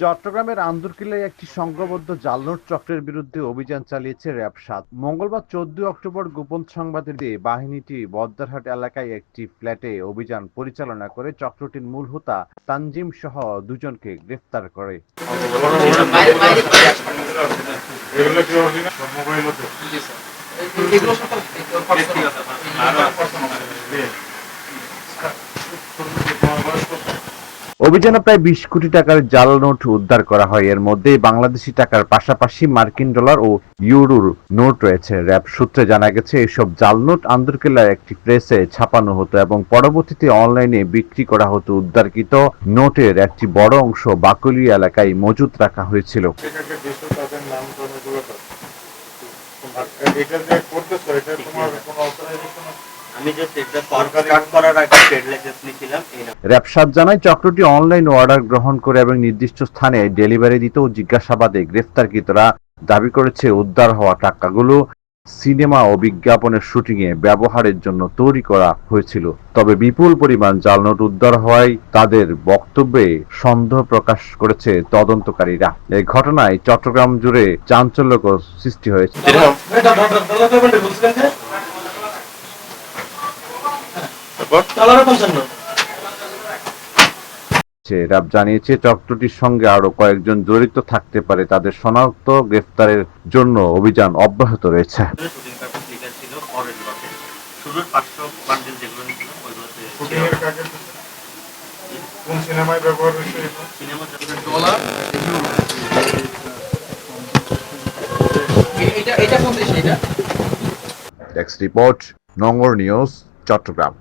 চট্টগ্রামের আন্দরকিল্লায় একটি সংঘবদ্ধ জালনোট চক্রের বিরুদ্ধে অভিযান চালিয়েছে র্যাব-৭। মঙ্গলবার ১৪ অক্টোবর গোপন সংবাদ পেয়ে বাহিনীটি বদ্দারহাট এলাকায় একটি ফ্ল্যাটে অভিযান পরিচালনা করে চক্রটির মূল হোতা তানজিম সহ দুজনকে গ্রেফতার করে। অভিযানে প্রায় ২০ কোটি টাকার জাল নোট উদ্ধার করা হয়। এর মধ্যে বাংলাদেশি টাকার পাশাপাশি মার্কিন ডলার ও ইউরোর নোট রয়েছে। র্যাব সূত্রে জানা গেছে, এসব জাল নোট আন্দরকিল্লার একটি প্রেসে ছাপানো হতো এবং পরবর্তীতে অনলাইনে বিক্রি করা হতো। উদ্ধারকৃত নোটের একটি বড় অংশ বাকলিয়া এলাকায় মজুত রাখা হয়েছিল। র্যাব-৭ জানায়, চক্রটি অনলাইন অর্ডার গ্রহণ করে এবং নির্দিষ্ট স্থানে ডেলিভারি দিত। জিজ্ঞাসাবাদে গ্রেফতারকৃতরা দাবি করেছে, উদ্ধার হওয়া টাকাগুলো সিনেমা ও বিজ্ঞাপনের শুটিংয়ে ব্যবহারের জন্য তৈরি করা হয়েছিল। তবে বিপুল পরিমাণ জাল নোট উদ্ধার হওয়ায় তাদের বক্তব্যে সন্দেহ প্রকাশ করেছে তদন্তকারীরা। এই ঘটনায় চট্টগ্রাম জুড়ে চাঞ্চল্যকর সৃষ্টি হয়েছে। র্যাব জানিয়েছে, চক্রটির সঙ্গে আরো কয়েকজন জড়িত থাকতে পারে। তাদের শনাক্ত গ্রেফতারের জন্য অভিযান অব্যাহত রয়েছে। Desk report, Nongor news, Chittagong.